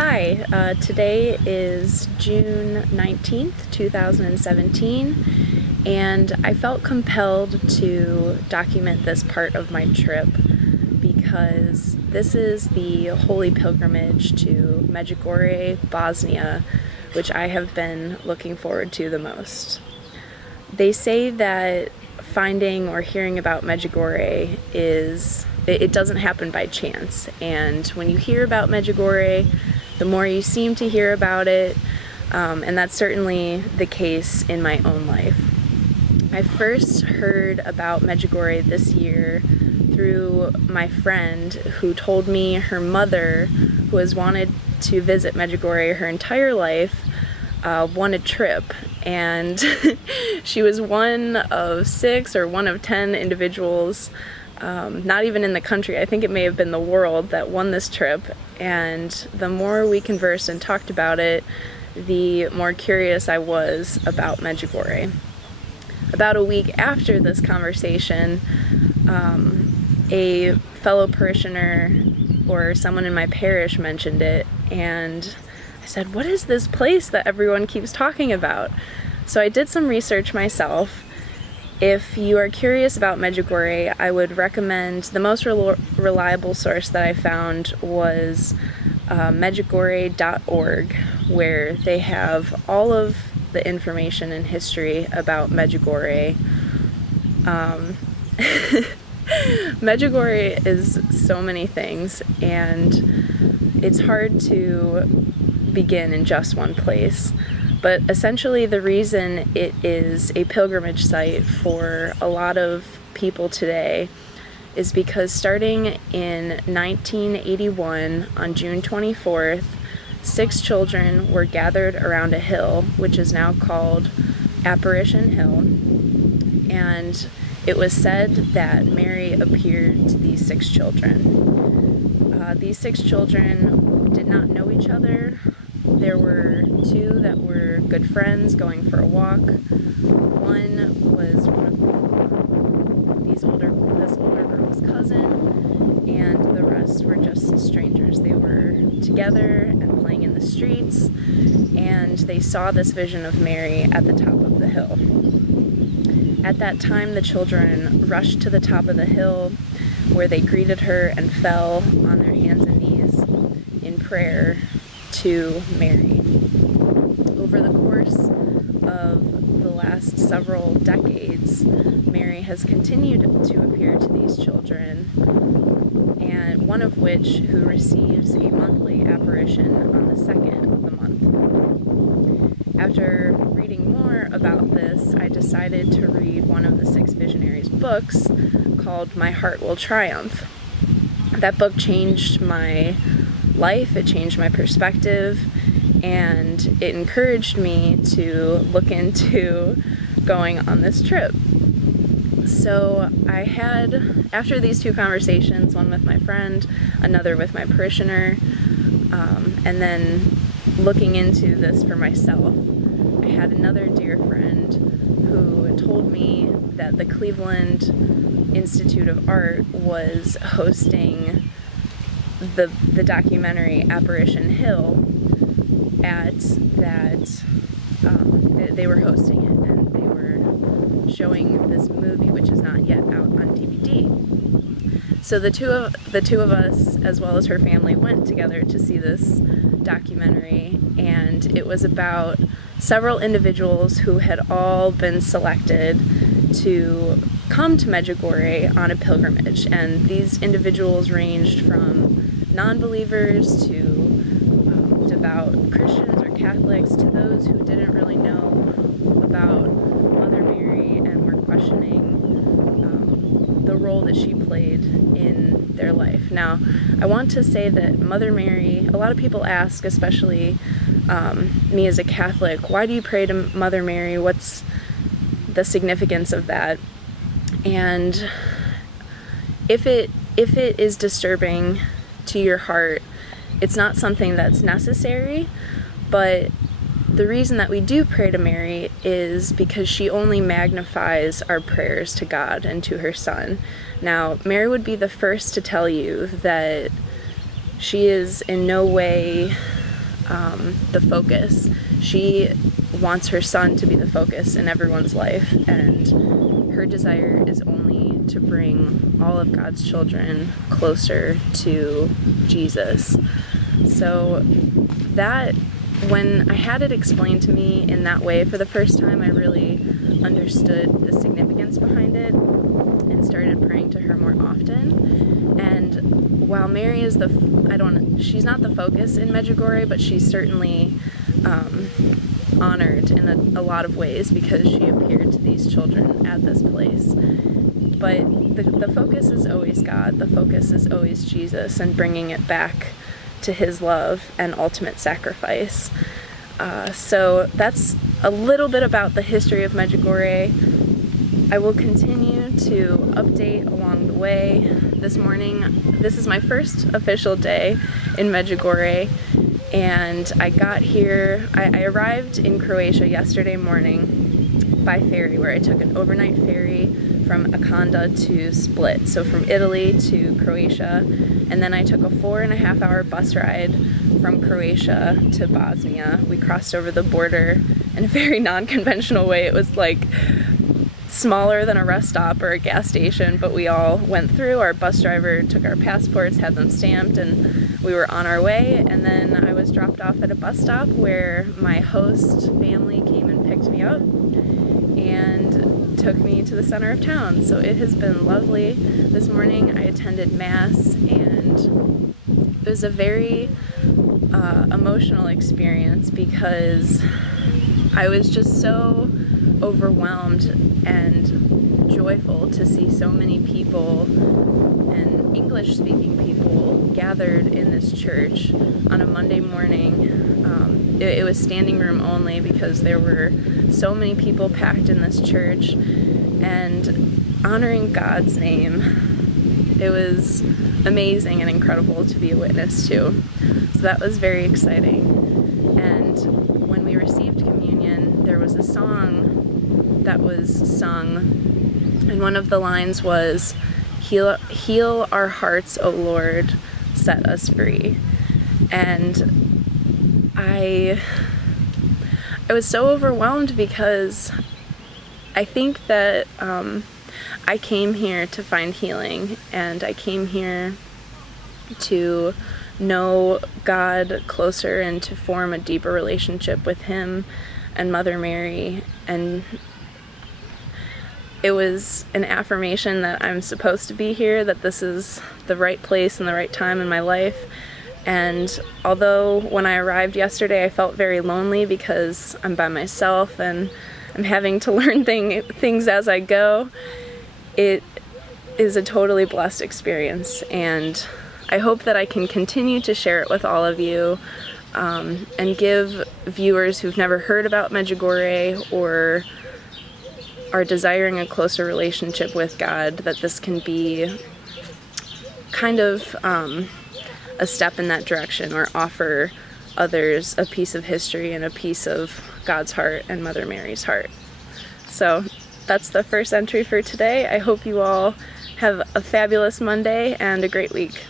Hi, today is June 19th, 2017, and I felt compelled to document this part of my trip because this is the holy pilgrimage to Medjugorje, Bosnia, which I have been looking forward to the most. They say that finding or hearing about Medjugorje it doesn't happen by chance, and when you hear about Medjugorje, the more you seem to hear about it, and that's certainly the case in my own life. I first heard about Medjugorje this year through my friend who told me her mother, who has wanted to visit Medjugorje her entire life, won a trip, and she was one of 6 or one of 10 individuals, not even in the country, I think it may have been the world, that won this trip. And the more we conversed and talked about it, the more curious I was about Medjugorje. About a week after this conversation, a fellow parishioner or someone in my parish mentioned it, and I said, "What is this place that everyone keeps talking about?" So I did some research myself. If you are curious about Medjugorje, I would recommend, the most reliable source that I found was Medjugorje.org, where they have all of the information and history about Medjugorje. Medjugorje is so many things, and it's hard to begin in just one place. But essentially the reason it is a pilgrimage site for a lot of people today is because starting in 1981, on June 24th, 6 children were gathered around a hill, which is now called Apparition Hill, and it was said that Mary appeared to these 6 children. These 6 children did not know each other. There were 2 that were good friends going for a walk. One was one of this older girl's cousin, and the rest were just strangers. They were together and playing in the streets, and they saw this vision of Mary at the top of the hill. At that time, the children rushed to the top of the hill, where they greeted her and fell on their hands and knees in prayer to Mary. Over the course of the last several decades, Mary has continued to appear to these children, and one of which who receives a monthly apparition on the 2nd of the month. After reading more about this, I decided to read one of the 6 visionaries' books called My Heart Will Triumph. That book changed my life, it changed my perspective, and it encouraged me to look into going on this trip. So I had, after these 2 conversations, one with my friend, another with my parishioner, and then looking into this for myself, I had another dear friend who told me that the Cleveland Institute of Art was hosting the documentary Apparition Hill at that, they were hosting it, and they were showing this movie, which is not yet out on DVD. So the two of us, as well as her family, went together to see this documentary, and it was about several individuals who had all been selected to come to Medjugorje on a pilgrimage, and these individuals ranged from non-believers to devout Christians or Catholics, to those who didn't really know about Mother Mary and were questioning the role that she played in their life. Now, I want to say that Mother Mary, a lot of people ask, especially me as a Catholic, why do you pray to Mother Mary? What's the significance of that? And if it is disturbing to your heart, it's not something that's necessary, but the reason that we do pray to Mary is because she only magnifies our prayers to God and to her Son. Now, Mary would be the first to tell you that she is in no way the focus. She wants her son to be the focus in everyone's life, and her desire is only to bring all of God's children closer to Jesus. So that, when I had it explained to me in that way for the first time, I really understood the significance behind it and started praying to her more often. And while Mary is she's not the focus in Medjugorje, but she's certainly honored in a lot of ways because she appeared to these children at this place. But the focus is always God, the focus is always Jesus, and bringing it back to his love and ultimate sacrifice. So that's a little bit about the history of Medjugorje. I will continue to update along the way. This is my first official day in Medjugorje, and I arrived in Croatia yesterday morning by ferry, where I took an overnight ferry from Akanda to Split, so from Italy to Croatia, and then I took a 4.5-hour bus ride from Croatia to Bosnia. We crossed over the border in a very non-conventional way. It was like smaller than a rest stop or a gas station, but we all went through. Our bus driver took our passports, had them stamped, and we were on our way. And then I was dropped off at a bus stop where my host family came and picked me up and took me to the center of town. So it has been lovely. This morning I attended Mass, and it was a very emotional experience because I was just so overwhelmed and joyful to see so many people, and English-speaking people, gathered in this church on a Monday morning. It was standing room only because there were so many people packed in this church and honoring God's name. It was amazing and incredible to be a witness to. So that was very exciting. And when we received communion, there was a song that was sung, and one of the lines was, "Heal our hearts, O Lord, set us free." And I was so overwhelmed because I think that I came here to find healing, and I came here to know God closer and to form a deeper relationship with him and Mother Mary. And it was an affirmation that I'm supposed to be here, that this is the right place and the right time in my life. And although when I arrived yesterday I felt very lonely because I'm by myself and I'm having to learn things as I go, it is a totally blessed experience, and I hope that I can continue to share it with all of you, and give viewers who've never heard about Medjugorje or are desiring a closer relationship with God, that this can be kind of a step in that direction, or offer others a piece of history and a piece of God's heart and Mother Mary's heart. So that's the first entry for today. I hope you all have a fabulous Monday and a great week.